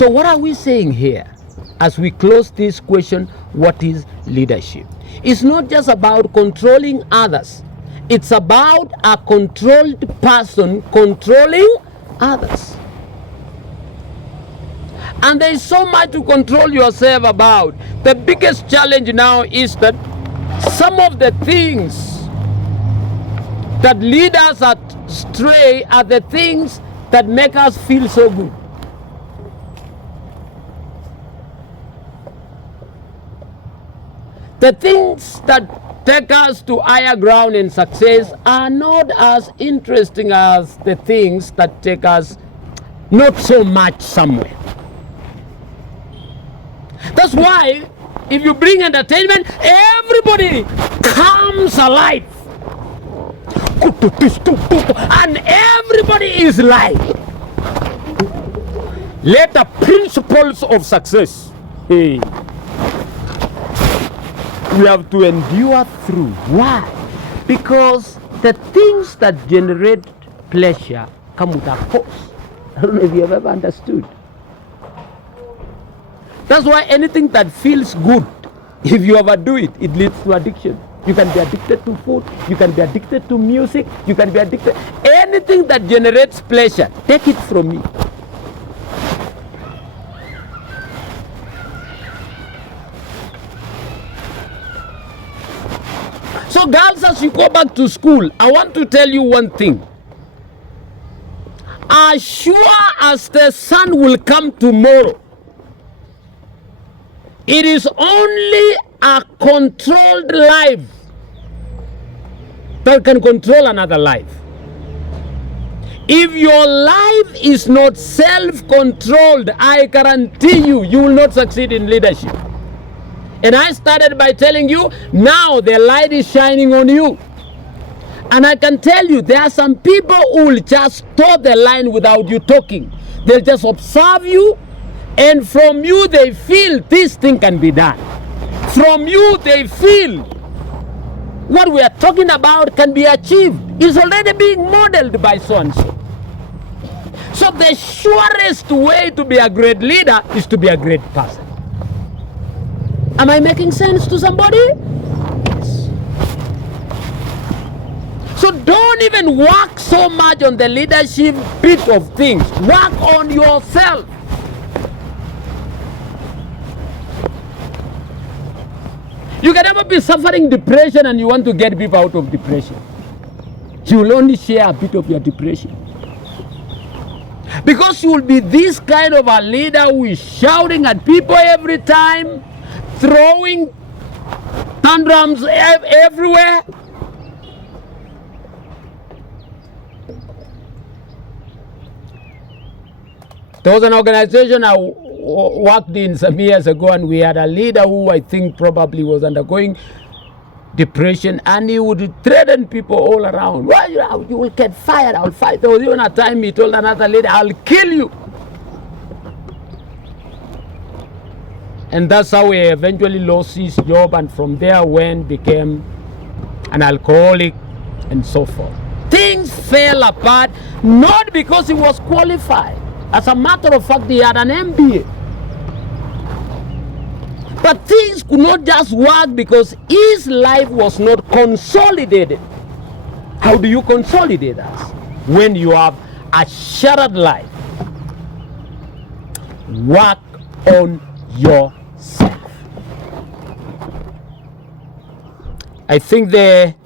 So what are we saying here as we close this question, what is leadership? It's not just about controlling others. It's about a controlled person controlling others. And there is so much to control yourself about. The biggest challenge now is that some of the things that lead us astray are the things that make us feel so good. The things that take us to higher ground and success are not as interesting as the things that take us not so much somewhere. That's why if you bring entertainment, everybody comes alive. And everybody is live. Let the principles of success. Hey. We have to endure through. Why? Because the things that generate pleasure come with a cost. I don't know if you have ever understood. That's why anything that feels good, if you overdo it, it leads to addiction. You can be addicted to food, you can be addicted to music, you can be addicted. Anything that generates pleasure, take it from me. So girls, as you go back to school, I want to tell you one thing. As sure as the sun will come tomorrow, it is only a controlled life that can control another life. If your life is not self-controlled, I guarantee you, you will not succeed in leadership. And I started by telling you, now the light is shining on you. And I can tell you, there are some people who will just toe the line without you talking. They'll just observe you, and from you they feel this thing can be done. From you they feel what we are talking about can be achieved. It's already being modeled by so and so. So the surest way to be a great leader is to be a great person. Am I making sense to somebody? Yes. So don't even work so much on the leadership bit of things. Work on yourself. You can never be suffering depression and you want to get people out of depression. You will only share a bit of your depression. Because you will be this kind of a leader who is shouting at people every time, throwing tantrums everywhere. There was an organization I worked in some years ago, and we had a leader who I think probably was undergoing depression, and he would threaten people all around. Well, you will get fired, I'll fight. There was even a time he told another leader, I'll kill you. And that's how he eventually lost his job, and from there became an alcoholic and so forth. Things fell apart, not because he was qualified. As a matter of fact, he had an MBA. But things could not just work because his life was not consolidated. How do you consolidate us? When you have a shattered life. Work on yourself. I think the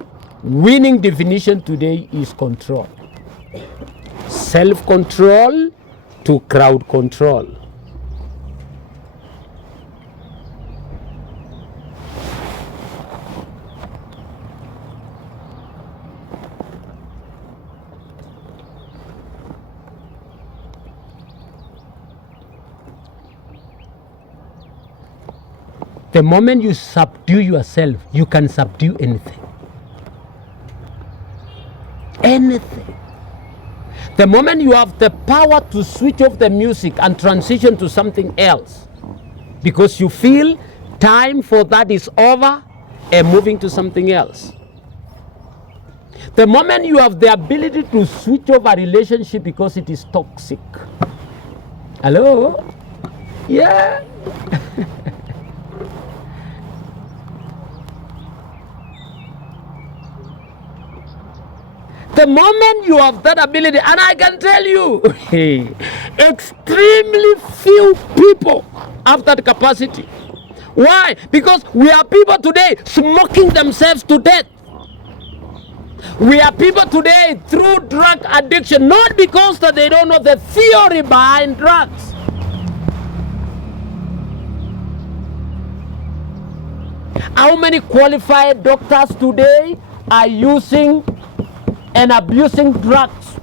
winning definition today is control. Self-control to crowd control. The moment you subdue yourself, you can subdue anything. Anything. The moment you have the power to switch off the music and transition to something else, because you feel time for that is over and moving to something else. The moment you have the ability to switch off a relationship because it is toxic. Hello? Yeah. The moment you have that ability, and I can tell you, extremely few people have that capacity. Why? Because we are people today smoking themselves to death. We are people today through drug addiction, not because that they don't know the theory behind drugs. How many qualified doctors today are using and abusing drugs?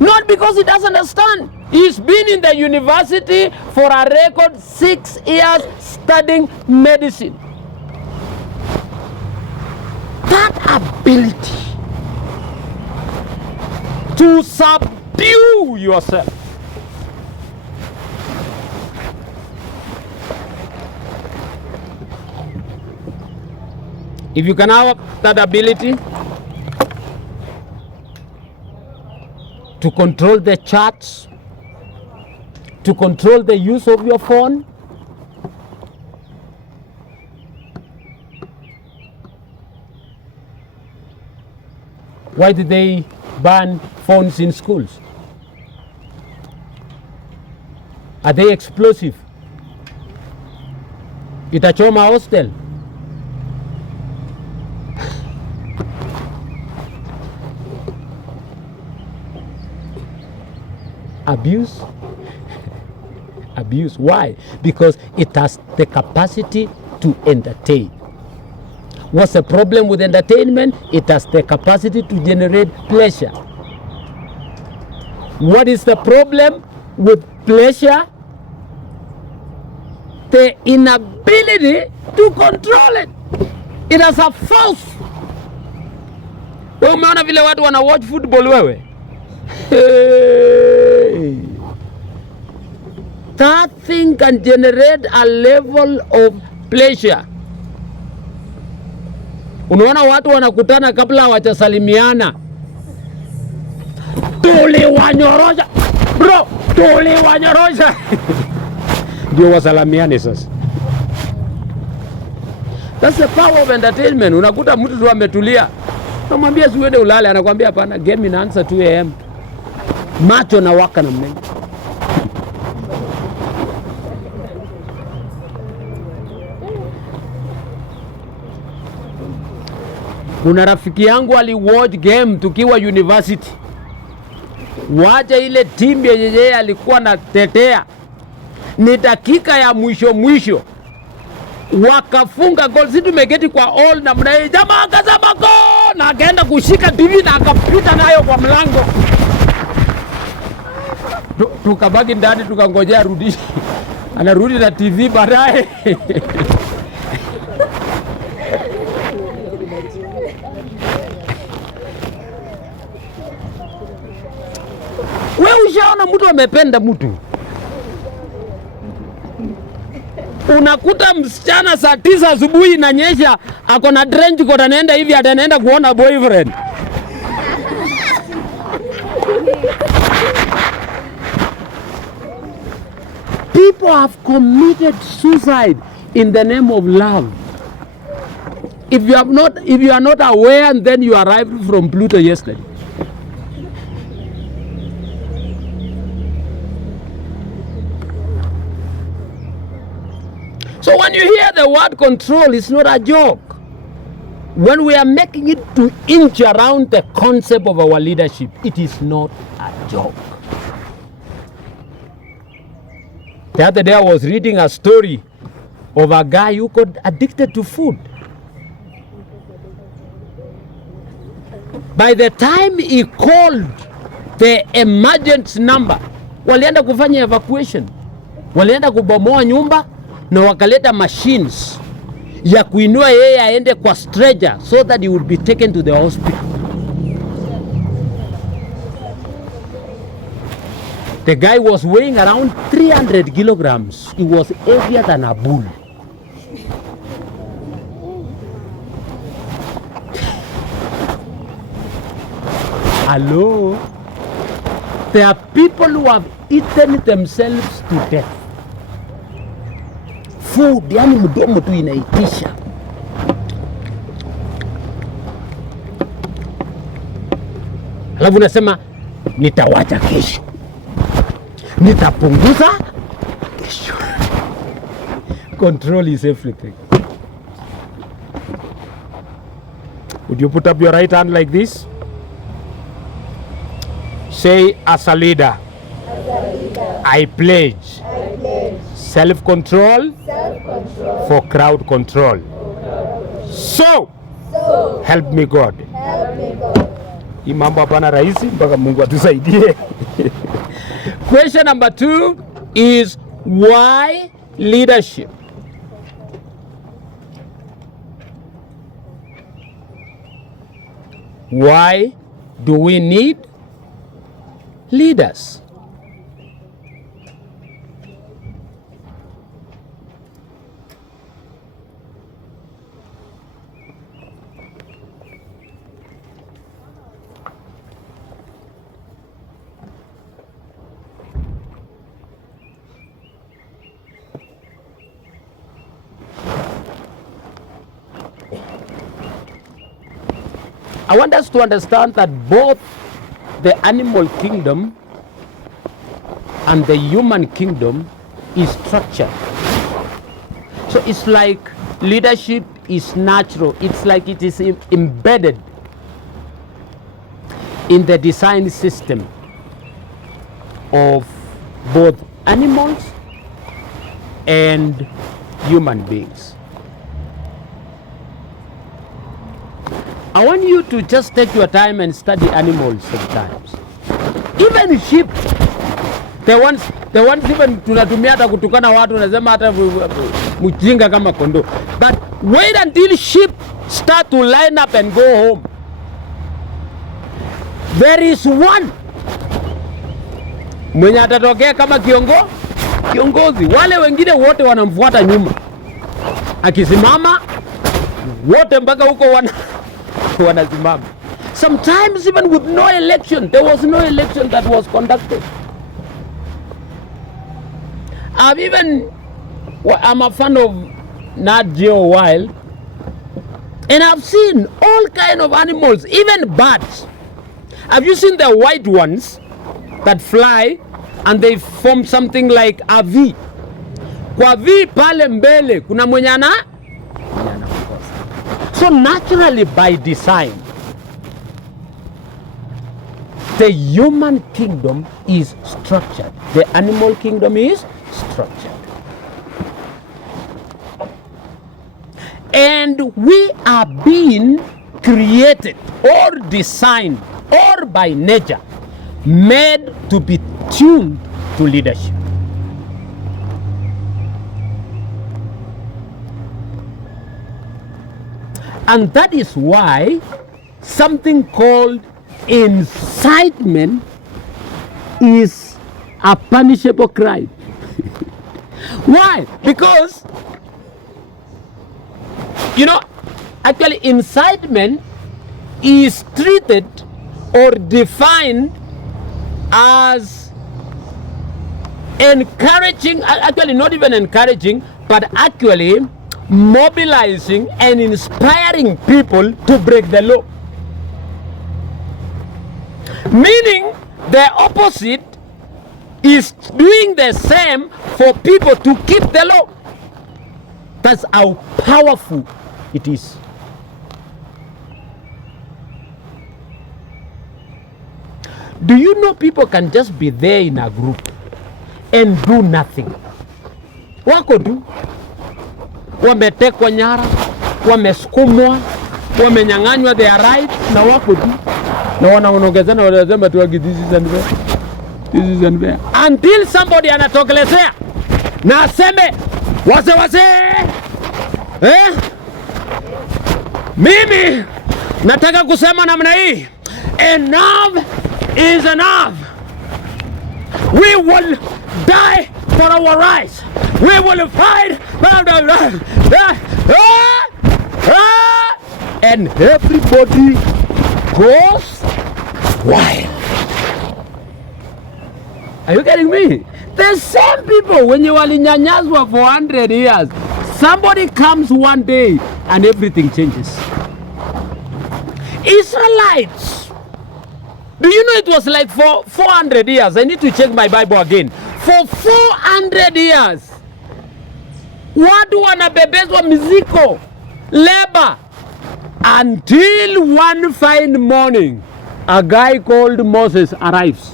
Not because he doesn't understand. He's been in the university for a record 6 years studying medicine. That ability to subdue yourself. If you can have that ability to control the chats, to control the use of your phone, why did they ban phones in schools? Are they explosive? Itachoma hostel. Abuse. Abuse. Why? Because it has the capacity to entertain. What's the problem with entertainment? It has the capacity to generate pleasure. What is the problem with pleasure? The inability to control it. It has a force. Wewe umeona vile watu wana watch football wewe? Hey. That thing can generate a level of pleasure. Unaona watu wanakutana kabla hawajasalimiana. Tuliwanyorosha. Bro, tuliwanyorosha. Ndio wasalamiane sasa. That's the power of entertainment. Unakuta mtu tu ametulia. Unamwambia siwende ulale, anakuambia hapana, game inaanza 2 AM. Macho na waka na mnene. Kuna rafiki yangu aliwatch game tukiwa university. Wacha ile timu yenyewe alikuwa natetea. Ni dakika ya mwisho. Wakafunga goal. Sisi tumeketi kwa all na mnaye jamaa akazama goal na akaenda kushika TV na akapita nayo kwa mlango. Tukabaki ndani tukangojea arudi. Anarudi na TV baadaye. Wewe ushaona mtu amependa mtu. Unakuta msichana saa 9 asubuhi inanyesha, ako na trench coat anaenda hivi ataenda kuona boyfriend. People have committed suicide in the name of love. If you are not aware, and then you arrived from Pluto yesterday. So when you hear the word control, it's not a joke. When we are making it to inch around the concept of our leadership, it is not a joke. The other day I was reading a story of a guy who got addicted to food. By the time he called the emergency number, walienda kufanya evacuation. Walienda kubomoa nyumba na wakaleta machines ya kuinua yeye aende kwa stretcher so that he would be taken to the hospital. The guy was weighing around 300 kilograms. He was heavier than a bull. Hello? There are people who have eaten themselves to death. Food, yani mdomo tu inaitisha. Alafu unasema nitawacha kesho, nitapunguza kesho. Control is everything. Would you put up your right hand like this? Say, as a leader, I pledge self-control for crowd control. So help me God. Hii mambo hapana rahisi mpaka Mungu atusaidie. Question number 2 is why leadership? Why do we need leaders? I want us to understand that both the animal kingdom and the human kingdom is structured. So it's like leadership is natural. It's like it is embedded in the design system of both animals and human beings. I want you to just take your time and study animals sometimes. Even sheep, the ones even tunatumia hata kutukana watu, unasema hata mjinga kama kondoo. But wait until sheep start to line up and go home. There is one mwenye atatokea kama kiongozi. Wale wengine wote wanamfuata nyuma. Akisimama wote mpaka huko wanasimama. Sometimes even with no election, there was no election that was conducted. I'm a fan of Nat Geo Wild, and I've seen all kind of animals, even birds. Have you seen the white ones that fly and they form something like a V? Kwa V pale mbele kuna mwenye anaongoza. So naturally by design, the human kingdom is structured. The animal kingdom is structured. And we are being created or designed or by nature made to be tuned to leadership. And that is why something called incitement is a punishable crime. Why? Because, actually incitement is treated or defined as encouraging, actually not even encouraging, but actually mobilizing and inspiring people to break the law. Meaning the opposite is doing the same for people to keep the law. That's how powerful it is. Do you know people can just be there in a group and do nothing? Wako tu wametekwa nyara, wamesukumwa, wamenyang'anywa their rights, na wako tu na wanaongezana, wanasema tu this is unfair, this is unfair, until somebody anatokelezea na aseme wase mimi nataka kusema namna hii, enough is enough. We will die for our rights. We will fight. And everybody goes wild. Are you getting me? The same people wenye walinyanyaswa for 100 years, somebody comes one day and everything changes. Israelites, do you know it was like for 400 years? I need to check my Bible again. For 400 years, watu wanabebezwa miziko, labor, until one fine morning, a guy called Moses arrives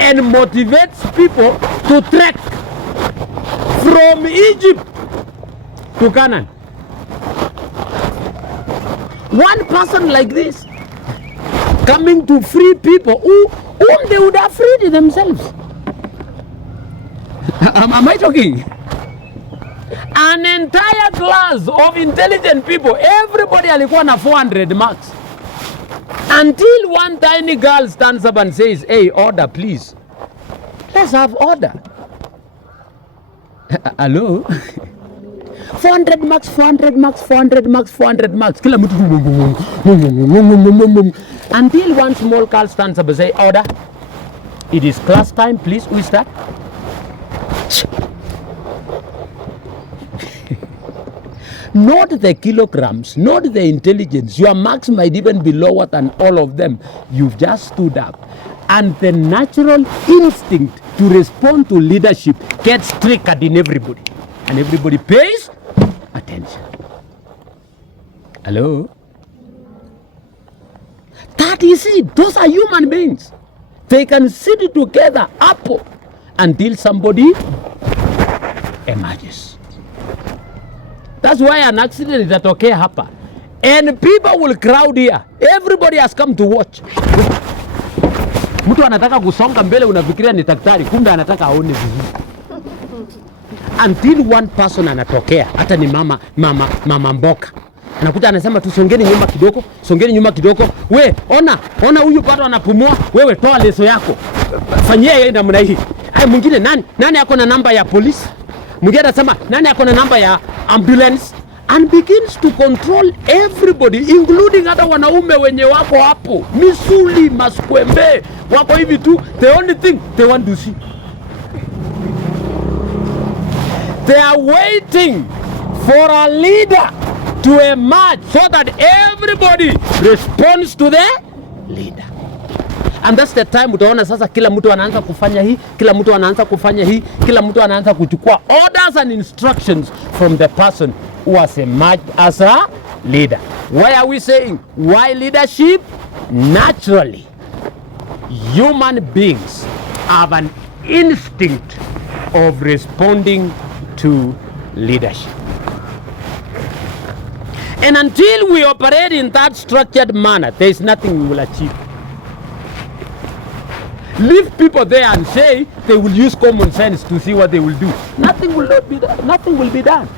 and motivates people to trek from Egypt to Canaan. One person like this coming to free people whom they would have freed themselves. Am I talking? An entire class of intelligent people, everybody alikuwa na 400 marks. Until one tiny girl stands up and says, hey, order please. Let's have order. Hello? 400 marks, 400 marks, 400 marks, 400 marks. Kila mtu. Until one small girl stands up and says, order. It is class time, please. Who is that? Not the kilograms, not the intelligence. Your marks might even be lower than all of them. You've just stood up. And the natural instinct to respond to leadership gets triggered in everybody. And everybody pays attention. Hello? That is it. Those are human beings. They can sit together up until somebody emerges. That's why an accident itatokea hapa. And people will crowd here. Everybody has come to watch. Mtu anataka kusonga mbele, unafikiria ni daktari, kumbe anataka aone vizuri. Until one person anatokea, hata ni mama mboka. Anakuja anasema tusongeni nyuma kidogo, songeni nyuma kidogo. We, ona huyu bado anapumua. Wewe toa leso yako. Fanyia yeye namna hii. Ai mwingine nani ako na namba ya polisi? Mwingine anasema nani ako na namba ya ambulance? And begins to control everybody, including hata wanaume wenye wako hapo, misuli, maskwembe, wako hivi tu. The only thing they want to see, they are waiting for a leader to emerge so that everybody responds to the leader. And that's the time utaona sasa kila mtu anaanza kufanya hii, kila mtu anaanza kufanya hii, kila mtu anaanza kuchukua orders and instructions from the person who has emerged as a leader. Why are we saying? Why leadership? Naturally, human beings have an instinct of responding to leadership. And until we operate in that structured manner, there is nothing we will achieve. Leave people there and say they will use common sense to see what they will do. Nothing will not be done. Nothing will be done.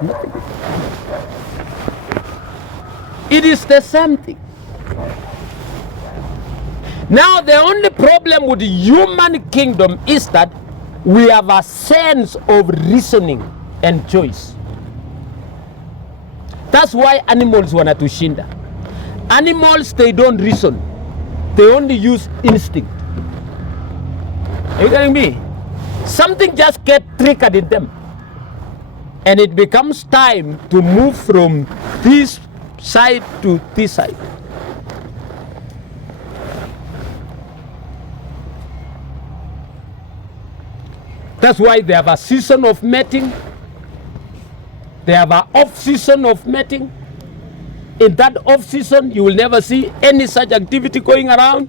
Nothing. It is the same thing. Now the only problem with the human kingdom is that we have a sense of reasoning and choice. That's why animals wanatushinda. Animals, they don't reason. They only use instinct. Are you getting me? Something just gets triggered in them. And it becomes time to move from this side to this side. That's why they have a season of mating. They have an off-season of mating. In that off-season, you will never see any such activity going around.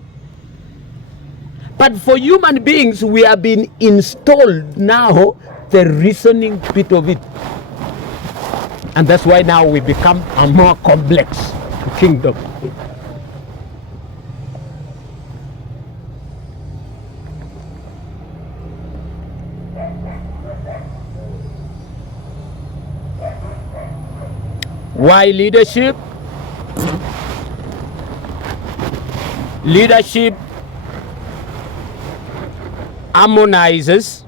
But for human beings, we have been installed now the reasoning bit of it. And that's why now we become a more complex kingdom. Why leadership? Leadership harmonizes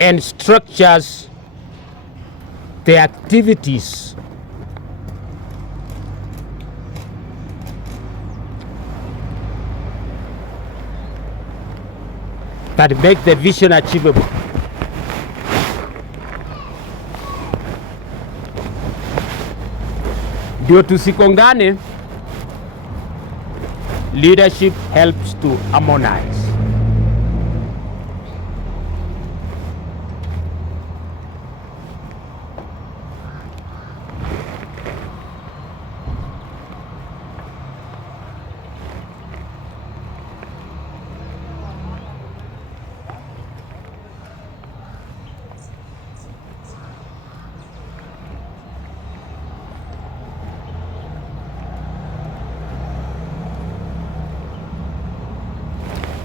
and structures the activities that make the vision achievable. Ndio tusikongane, leadership helps to harmonize.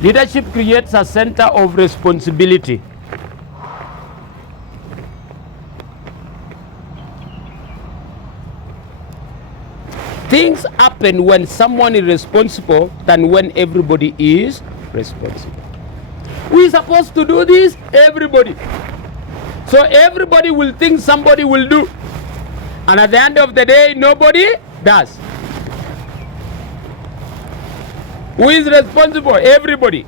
Leadership creates a center of responsibility. Things happen when someone is responsible than when everybody is responsible. We're supposed to do this, everybody. So everybody will think somebody will do. And at the end of the day, nobody does. Who is responsible? Everybody.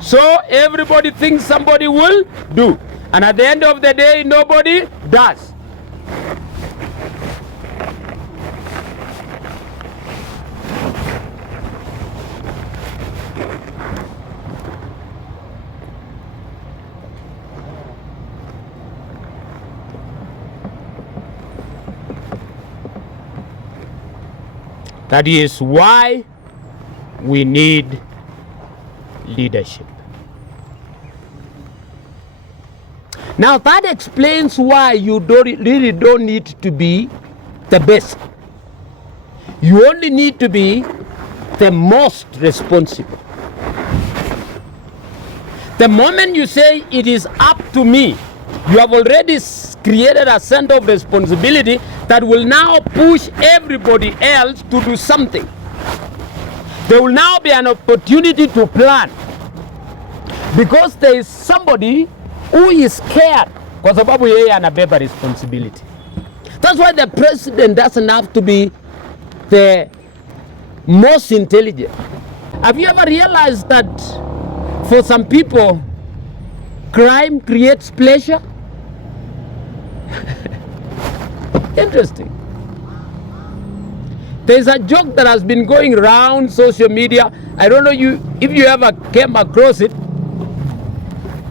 So everybody thinks somebody will do. And at the end of the day, nobody does. That is why we need leadership. Now that explains why you really don't need to be the best. You only need to be the most responsible. The moment you say it is up to me, you have already created a sense of responsibility that will now push everybody else to do something. There will now be an opportunity to plan, because there is somebody who is scared kwa sababu yeye anabeba responsibility. That's why the president doesn't have to be the most intelligent. Have you ever realized that for some people, crime creates pleasure? Interesting. There's a joke that has been going around social media. I don't know if you ever came across it.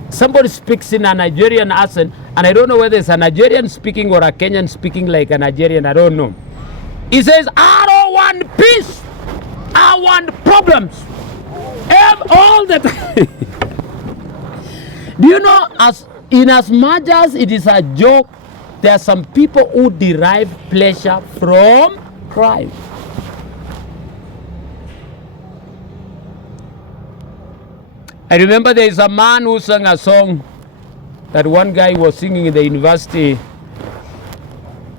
Somebody speaks in a Nigerian accent, and I don't know whether it's a Nigerian speaking or a Kenyan speaking like a Nigerian. I don't know. He says, I don't want peace. I want problems. All the time. Do you know, as much as it is a joke, there are some people who derive pleasure from crime. I remember there is a man who sang a song that one guy was singing in the university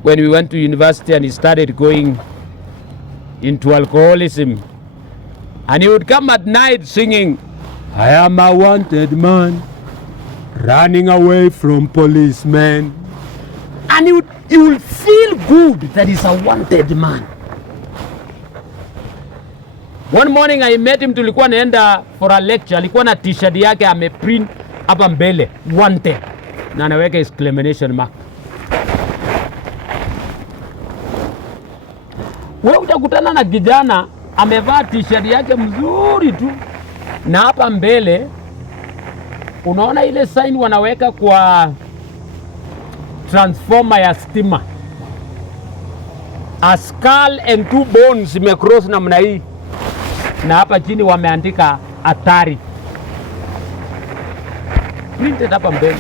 when we went to university, and he started going into alcoholism. And he would come at night singing, I am a wanted man, running away from policemen. And he would feel good that he's a wanted man. One morning I met him, tulikuwa naenda for a lecture. Alikuwa na t-shirt yake ameprint hapa mbele wanted, na anaweka exclamation mark. Wewe utakutana na kijana amevaa t-shirt yake mzuri tu, na hapa mbele unaona ile sign wanaweka kwa transformer ya stima, a skull and two bones imecross namna hii, na hapa chini wameandika Atari printed hapa mbele.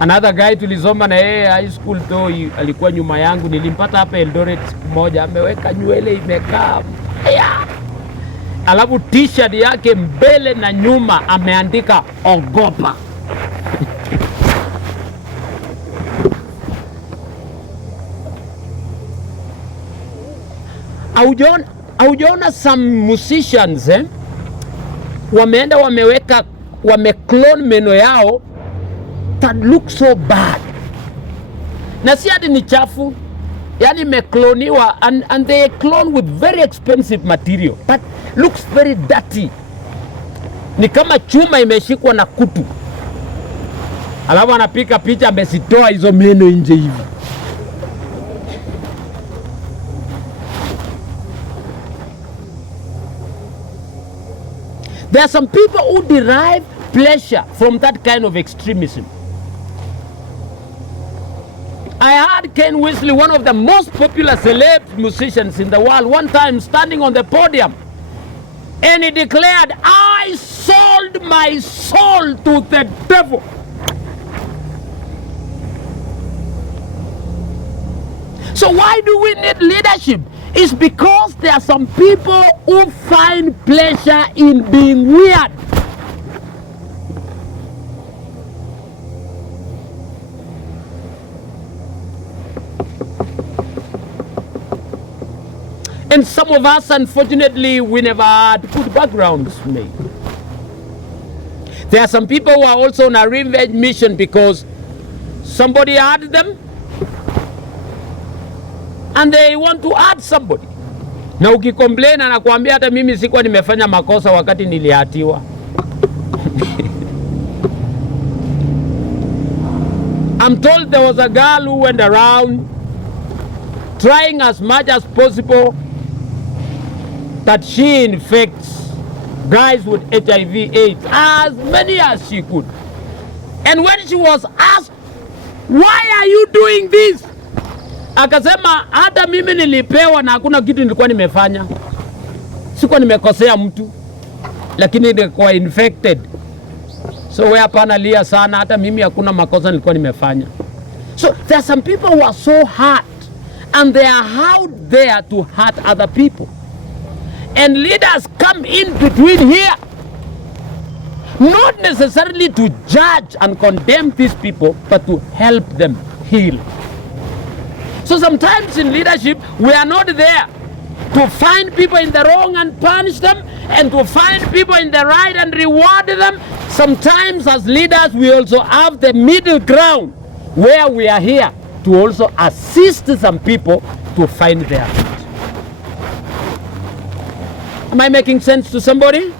Another guy tulisoma na yeye high school though, alikuwa nyuma yangu, nilimpata hapa Eldoret siku moja, ameweka nywele imekaa alafu t-shirt yake mbele na nyuma ameandika ogopa. Aujaona some musicians wameenda wameclone meno yao that look so bad, na si hadi ni chafu, yani imecloniwa and they clone with very expensive material but looks very dirty, ni kama chuma imeshikwa na kutu, alafu anapika picha amesitoa hizo meno nje hivi. There are some people who derive pleasure from that kind of extremism. I heard Ken Wesley, one of the most popular celeb musicians in the world, one time standing on the podium, and he declared, "I sold my soul to the devil." So why do we need leadership? It's because there are some people who find pleasure in being weird. And some of us, unfortunately, we never had good backgrounds made. There are some people who are also on a revenge mission because somebody hurt them and they want to hurt somebody. Na ukicomplain anakuambia hata mimi sikuwa nimefanya makosa wakati nilihatiwa. I'm told there was a girl who went around trying as much as possible that she infects guys with HIV/AIDS as many as she could. And when she was asked, "Why are you doing this?" Akasema hata mimi nilipewa na hakuna kitu nilikuwa nimefanya. Sikuwa nimekosea mtu, lakini nilikuwa infected. So wewe hapana lia sana, hata mimi hakuna makosa nilikuwa nimefanya. So there are some people who are so hurt and they are out there to hurt other people. And leaders come in between here, not necessarily to judge and condemn these people, but to help them heal. So sometimes in leadership, we are not there to find people in the wrong and punish them, and to find people in the right and reward them. Sometimes as leaders, we also have the middle ground where we are here to also assist some people to find their feet. Am I making sense to somebody?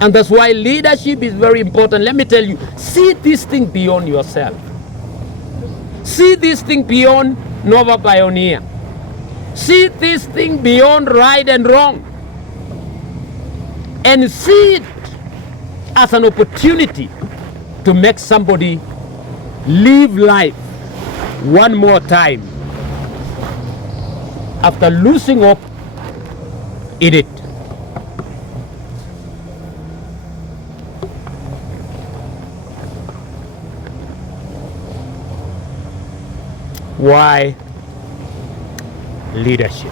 And that's why leadership is very important. Let me tell you, see this thing beyond yourself. See this thing beyond Nova Pioneer. See this thing beyond right and wrong. And see it as an opportunity to make somebody live life one more time after losing hope in it. Why leadership?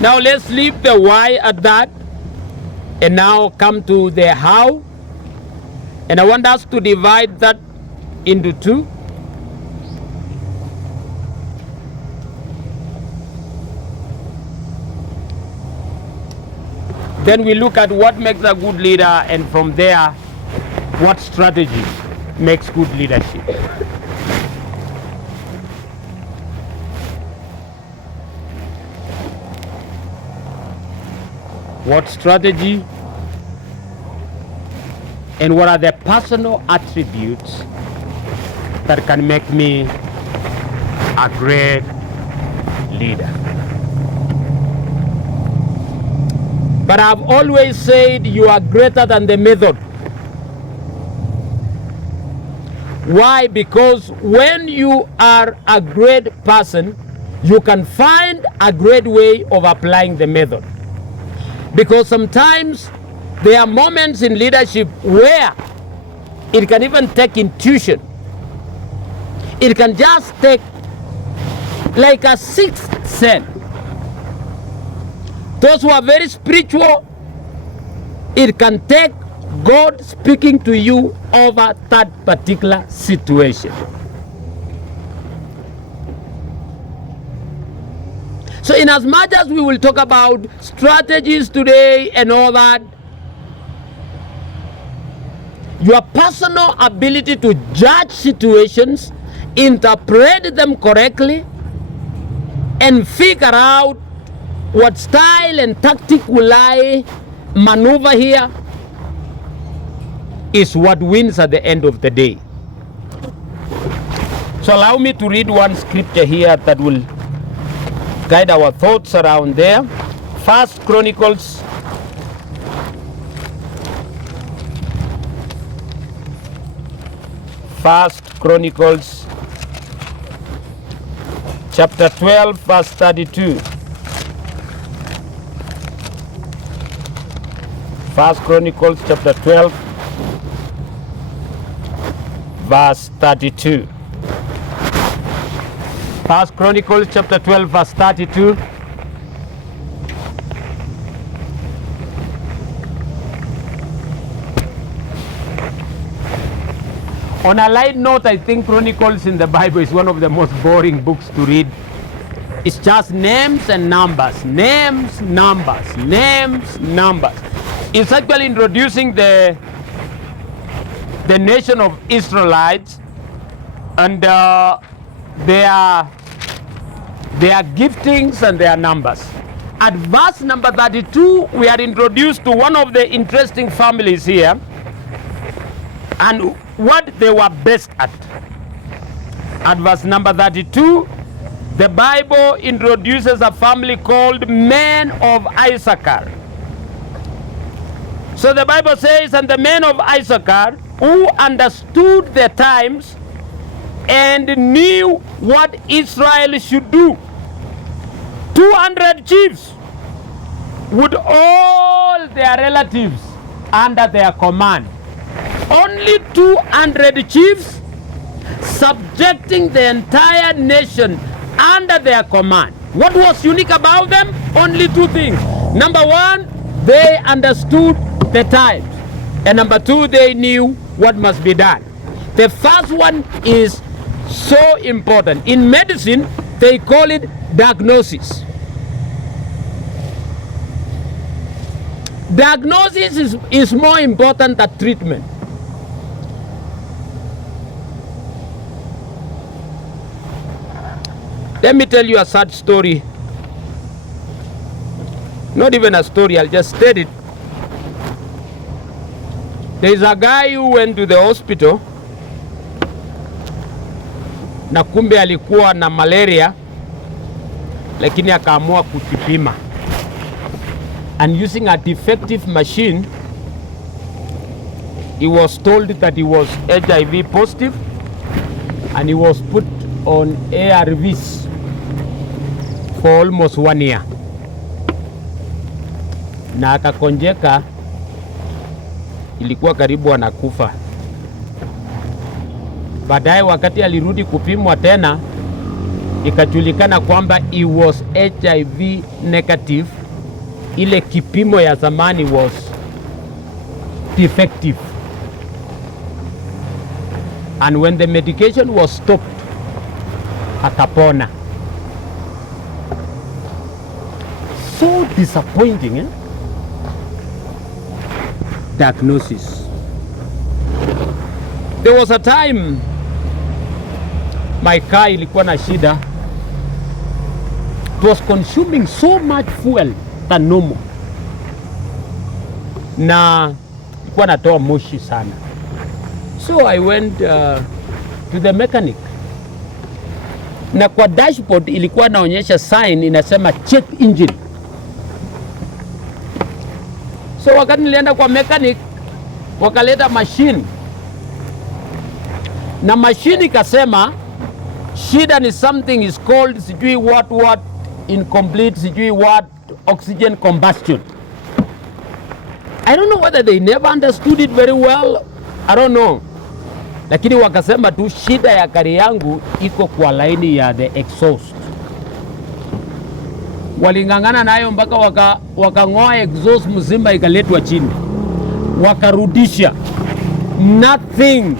Now let's leave the why at that and now come to the how. And I want us to divide that into two. Then we look at what makes a good leader, and from there, what strategy makes good leadership. What strategy and what are the personal attributes that can make me a great leader? But I've always said you are greater than the method. Why? Because when you are a great person, you can find a great way of applying the method. Because sometimes there are moments in leadership where it can even take intuition. It can just take like a sixth sense. Those who are very spiritual, it can take God speaking to you over that particular situation. So in as much as we will talk about strategies today and all that, your personal ability to judge situations, interpret them correctly, and figure out what style and tactic will I maneuver here is what wins at the end of the day. So allow me to read one scripture here that will guide our thoughts around there. First Chronicles chapter 12 verse 32. First Chronicles chapter 12 verse 32. First Chronicles chapter 12 verse 32. On a light note, I think Chronicles in the Bible is one of the most boring books to read. It's just names and numbers, names, numbers, names, numbers. It's actually introducing the nation of Israelites and their giftings and their numbers. At verse number 32, we are introduced to one of the interesting families here and what they were best at. At verse number 32, the Bible introduces a family called men of Issachar. So the Bible says, and the men of Issachar who understood the times and knew what Israel should do. 200 chiefs with all their relatives under their command. Only 200 chiefs subjecting the entire nation under their command. What was unique about them? Only two things. Number one, they understood the times. And number two, they knew what must be done. The first one is so important. In medicine, they call it diagnosis. Diagnosis is more important than treatment. Let me tell you a sad story. Not even a story, I'll just state it. There's a guy who went to the hospital na kumbe alikuwa na malaria lakini akaamua kujipima. And using a defective machine, he was told that he was HIV positive and he was put on ARVs for almost 1 year. Na akakonjeka, ilikuwa karibu anakufa. Baadaye wakati alirudi kupimwa tena, ikajulikana kwamba he was HIV negative. Ile kipimo ya zamani was defective. And when the medication was stopped, akapona. So disappointing, eh? Diagnosis. There was a time my car ilikuwa na shida. It was consuming so much fuel than normal. Na ilikuwa natoa moshi sana. So I went to the mechanic. Na kwa dashboard ilikuwa naonyesha sign inasema check engine. So wakati nilienda kwa mechanic, wakaleta machine. Na machine ikasema shida ni something is called sijui what incomplete sijui what oxygen combustion. I don't know whether they never understood it very well. I don't know. Lakini wakasema tu shida ya gari yangu iko kwa laini ya the exhaust. Walingangana nayo mpaka wakang'oa exhaust mzima ikaletwa chini. Wakarudisha. Nothing.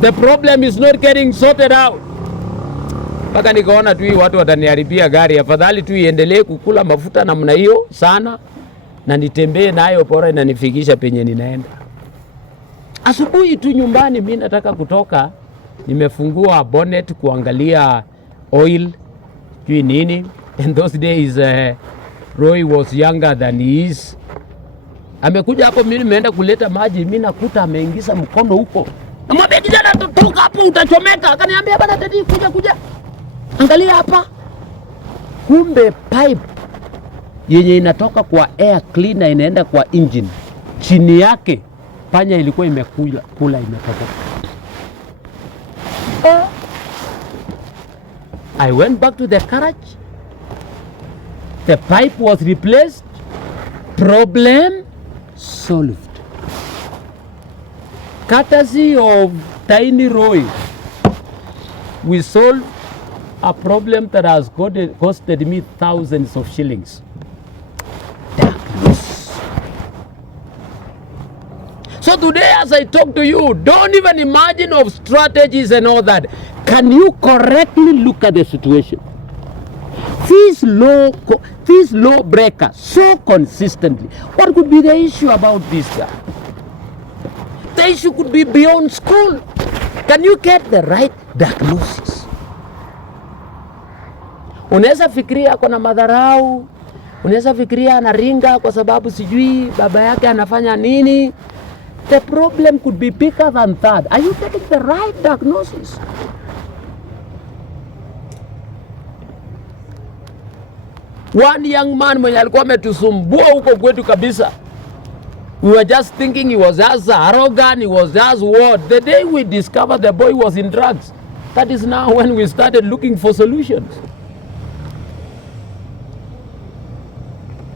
The problem is not getting sorted out. mpaka nikaona tu hii watu wataniharibia gari, afadhali tu iendelee kukula mafuta namna hiyo sana na nitembee nayo bora inanifikisha penye ninaenda. Asubuhi tu nyumbani mimi nataka kutoka, nimefungua bonnet kuangalia oil juu nini. In those days Roy was younger than he is. Amekuja hapo, mimi nimeenda kuleta maji, mimi nakuta ameingiza mkono huko. Namwambia kijana, toka hapo utachomeka. Akaniambia bana tati, kuja. Angalia hapa. Kumbe pipe yenye inatoka kwa air cleaner inaenda kwa engine, chini yake panya ilikuwa imekula imetoka. I went back to the garage. The pipe was replaced. Problem solved. Courtesy of Tiny Roy, we solved a problem that has costed me thousands of shillings. So today as I talk to you, don't even imagine of strategies and all that. Can you correctly look at the situation? This law breaker so consistently. What could be the issue about this guy? The issue could be beyond school. Can you get the right diagnosis? Unaweza fikiria ako na madharau, unaweza fikiria anaringa kwa sababu sijui baba yake anafanya nini. The problem could be bigger than that. Are you getting the right diagnosis? One young man mwenye alikuwa ametusumbua huko kwetu kabisa. We were just thinking he was just arrogant, he was just what? The day we discovered the boy was in drugs, that is now when we started looking for solutions.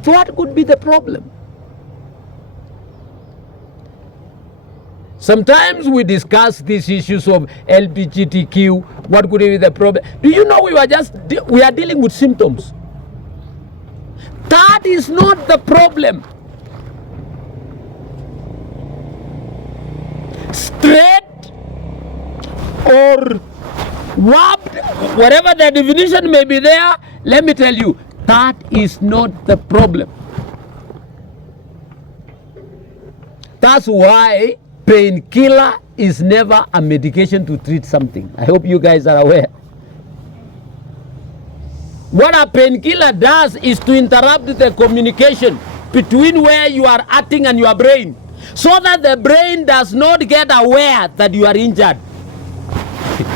So what could be the problem? Sometimes we discuss these issues of LGBTQ. What could be the problem? Do you know we are dealing with symptoms? That is not the problem. Straight or warped, whatever the definition may be there, let me tell you, that is not the problem. That's why painkiller is never a medication to treat something. I hope you guys are aware. What a painkiller does is to interrupt the communication between where you are acting and your brain, so that the brain does not get aware that you are injured.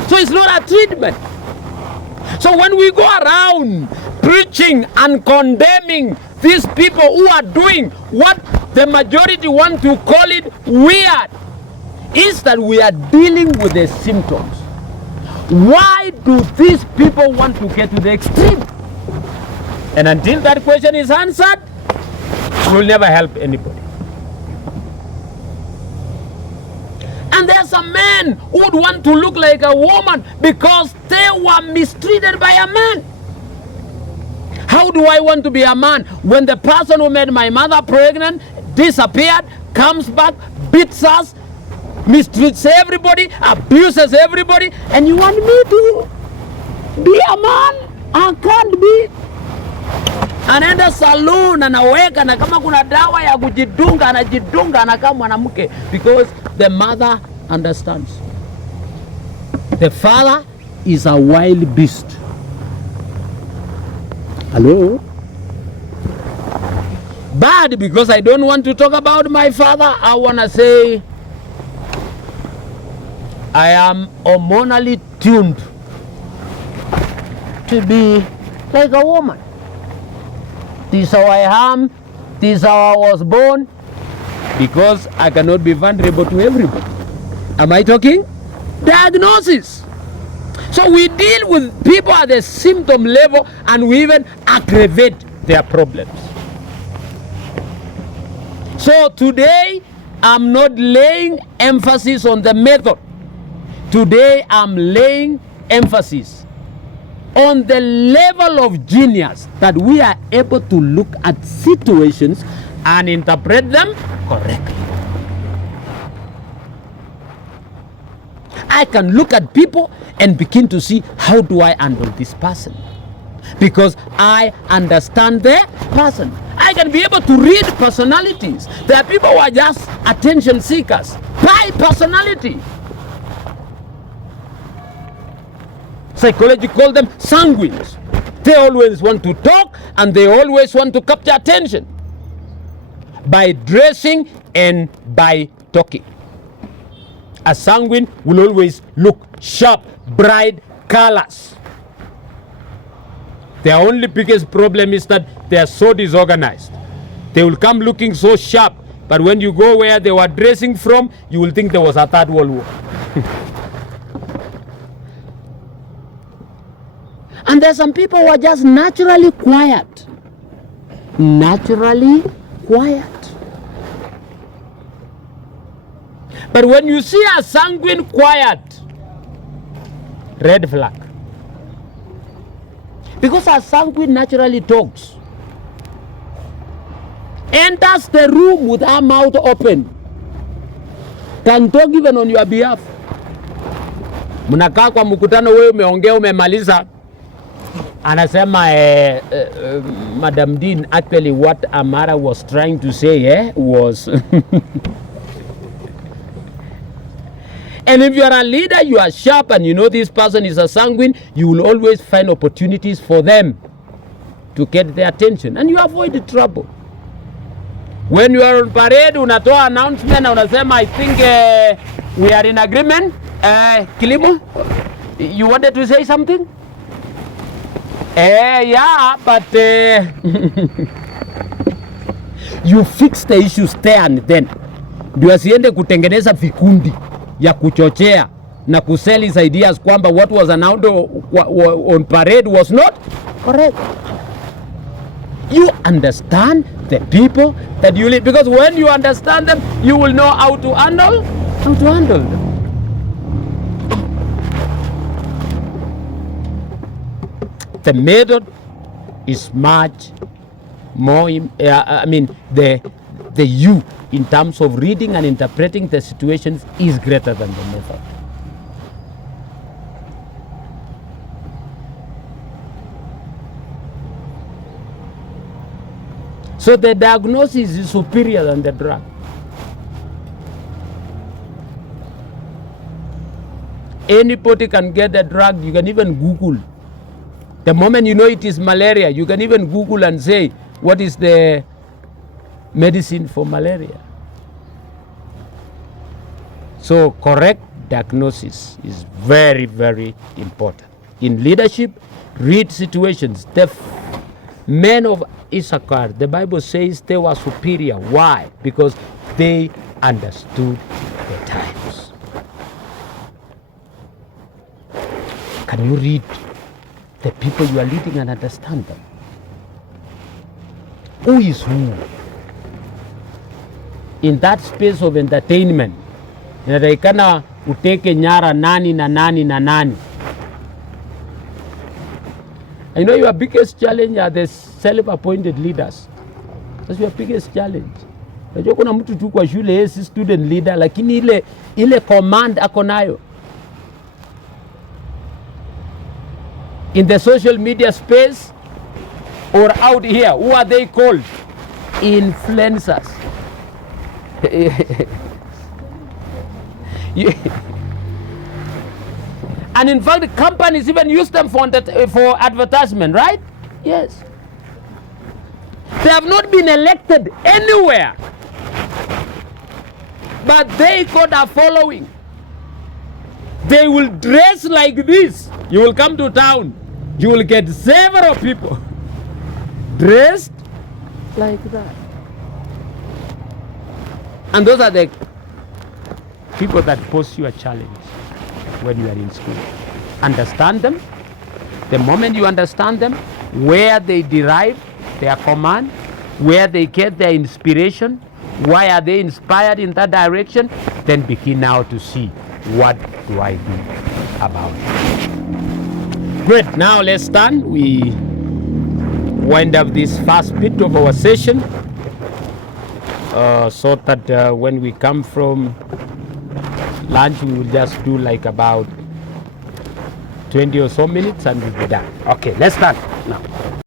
So it's not a treatment. So when we go around preaching and condemning these people who are doing what the majority want to call it weird, is that we are dealing with the symptoms. Why do these people want to get to the extreme? And until that question is answered, we will never help anybody. And there's a man who would want to look like a woman because they were mistreated by a man. How do I want to be a man when the person who made my mother pregnant disappeared, comes back, beats us, mistreats everybody, abuses everybody, and you want me to be a man? I can't be. Anaenda saloon, anaweka, na kama kuna dawa ya kujidunga, anajidunga, anakaa mwanamke, because the mother understands. The father is a wild beast. Hello? But because I don't want to talk about my father, I want to say I am hormonally tuned to be like a woman. This is how I am, this is how I was born, because I cannot be vulnerable to everybody. Am I talking? Diagnosis. So we deal with people at the symptom level and we even aggravate their problems. So today I'm not laying emphasis on the method. Today I'm laying emphasis on the level of genius that we are able to look at situations and interpret them correctly. I can look at people and begin to see, how do I handle this person? Because I understand the person. I can be able to read personalities. There are people who are just attention seekers by personality. Psychology call them sanguines. They always want to talk and they always want to capture attention by dressing and by talking. A sanguine will always look sharp, bright colors. Their only biggest problem is that they are so disorganized. They will come looking so sharp, but when you go where they were dressing from, you will think there was a third world war. And there are some people who are just naturally quiet. Naturally quiet. But when you see a sanguine quiet, red flag. Because a sanguine naturally talks. Enters the room with her mouth open. Can talk even on your behalf. Mnakaa kwa mkutano, wewe umeongea umemaliza. Anasema Madam Dean, actually what Amara was trying to say was and if you are a leader, you are sharp and you know this person is a sanguine, you will always find opportunities for them to get their attention and you avoid the trouble. When you are on parade, unatoa announcement na unasema, I think we are in agreement. Kilimo, you wanted to say something? Yeah, but you fix the issues there and then. Ndio asiende kutengeneza vikundi ya kuchochea na kusell his ideas kwamba what was announced on parade was not correct. You understand the people that you lead, because when you understand them, you will know how to handle them. The method is much more, the you in terms of reading and interpreting the situations is greater than the method. So the diagnosis is superior than the drug. Anybody can get the drug. You can even Google. The moment you know it is malaria, you can even Google and say, what is the medicine for malaria? So correct diagnosis is very, very important. In leadership, read situations. The men of Issachar, the Bible says they were superior. Why? Because they understood the times. Can you read the people you are leading and understand them? Who is who? In that space of entertainment, inatakikana uteke nyara nani na nani na nani. I know your biggest challenge are the self-appointed leaders. That's your biggest challenge. Unajua kuna mtu tu kwa shule yeye si student leader, lakini ile command ako nayo. In the social media space or out here, who are they called? Influencers. And in fact, companies even use them for advertisement, right? Yes. They have not been elected anywhere, but they got a following. They will dress like this. You will come to town, you will get several people dressed like that. And those are the people that pose you a challenge when you are in school. Understand them. The moment you understand them, where they derive their command, where they get their inspiration, why are they inspired in that direction, then begin now to see, what do I do about it? Great. Now let's stand. We wind up this first bit of our session so that when we come from Lunch we will just do like about 20 or so minutes and we'll be done. Okay, let's start now.